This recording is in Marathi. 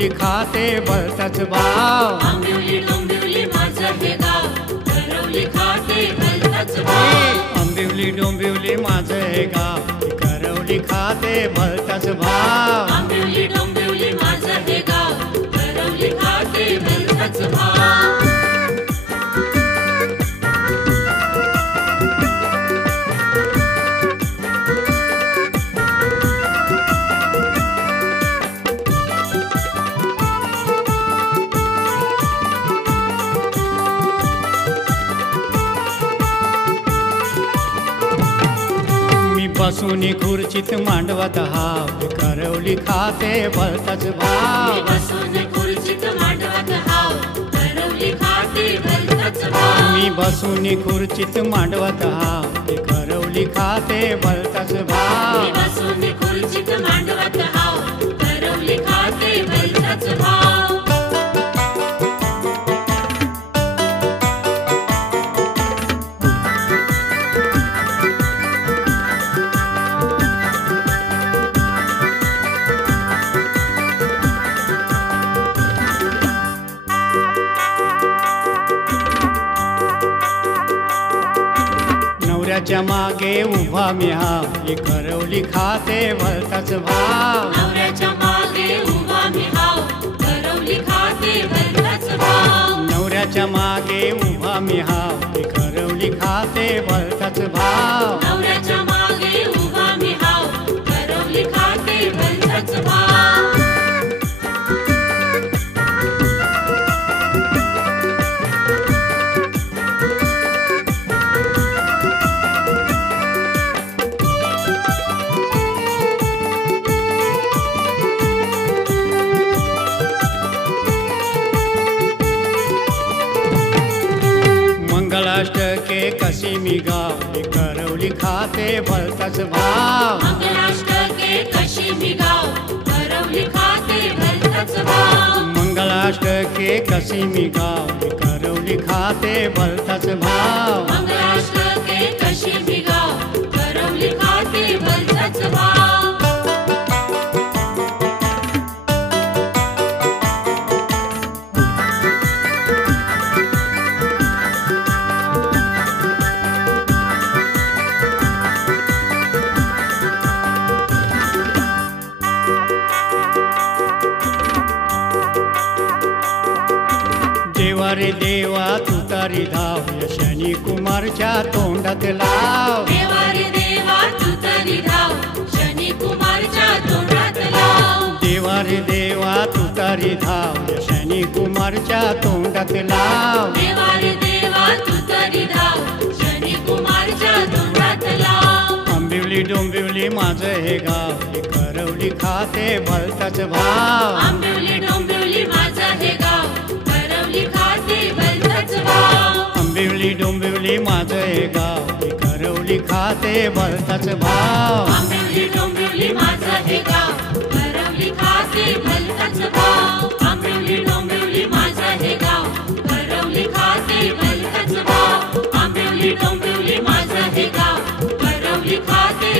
करवली खाते भलताच भाव. आंबिवली डोंबिवली माझं हे गाव, करवली खाते भलताच भाव. आंबिवली डोंबिवली माझं हे गाव, करवली खाते भलताच भाव. आंबिवली डोंबिवली माझं हे गाव, करवली खाते भलताच भाव. बसूनी खुर्चीत मांडवत हाव, करवली खाते भलताच भाव. बसून खुर्चीत मांडवत हाव, करवली खाते भलताच भाव. मी बसूनी खुर्चीत मांडवत हाव, करवली खाते भलताच भाव. बसून खुर्चीत मांडवत हाव, करवली खाते भलताच भाव. नवऱ्याच्या मागे उभा मी हाव, करवली खाते भलताच भाव. नवऱ्याच्या मागे उभा मी हाव, करवली खाते भलताच भाव. नवऱ्याच्या मागे उभा मी हाव, करवली खाते भलताच भाव. नवऱ्याच्या मागे उभा मी हाव, करवली खाते भलताच भाव. मंगलाष्टके कशी मी गाव, करवली खाते भलताच भाव. मंगलाष्टके कशी मी गाव, करवली खाते भलताच भाव. मंगलाष्टके कशी मी गाव, करवली खाते भलताच भाव. मंगलाष्टके कशी मी गाव, करवली खाते भलताच भाव. देवा रे देवा तुतारी धाव, शनी कुमारच्या तोंडात लाव. देवा रे देवा तुतारी धाव, शनी कुमारच्या तोंडात लाव. देवा रे देवा तुतारी धाव, शनी कुमारच्या तोंडात लाव. देवा रे देवा तुतारी धाव, शनी कुमारच्या तोंडात लाव. आंबिवली डोंबिवली माझं हे गाव, करवली खाते भलताच भाव. आंबिवली डोंबिवली माझं हे गाव, करवली खाते भलताच भाव. आंबिवली डोंबिवली माझं हे गाव, करवली खाते भलताच भाव. आंबिवली डोंबिवली माझं हे गाव, करवली खाते भलताच भाव. आंबिवली डोंबिवली माझं हे गाव, करवली खाते भलताच भाव. आंबिवली डोंबिवली माझं हे गाव, करवली खाते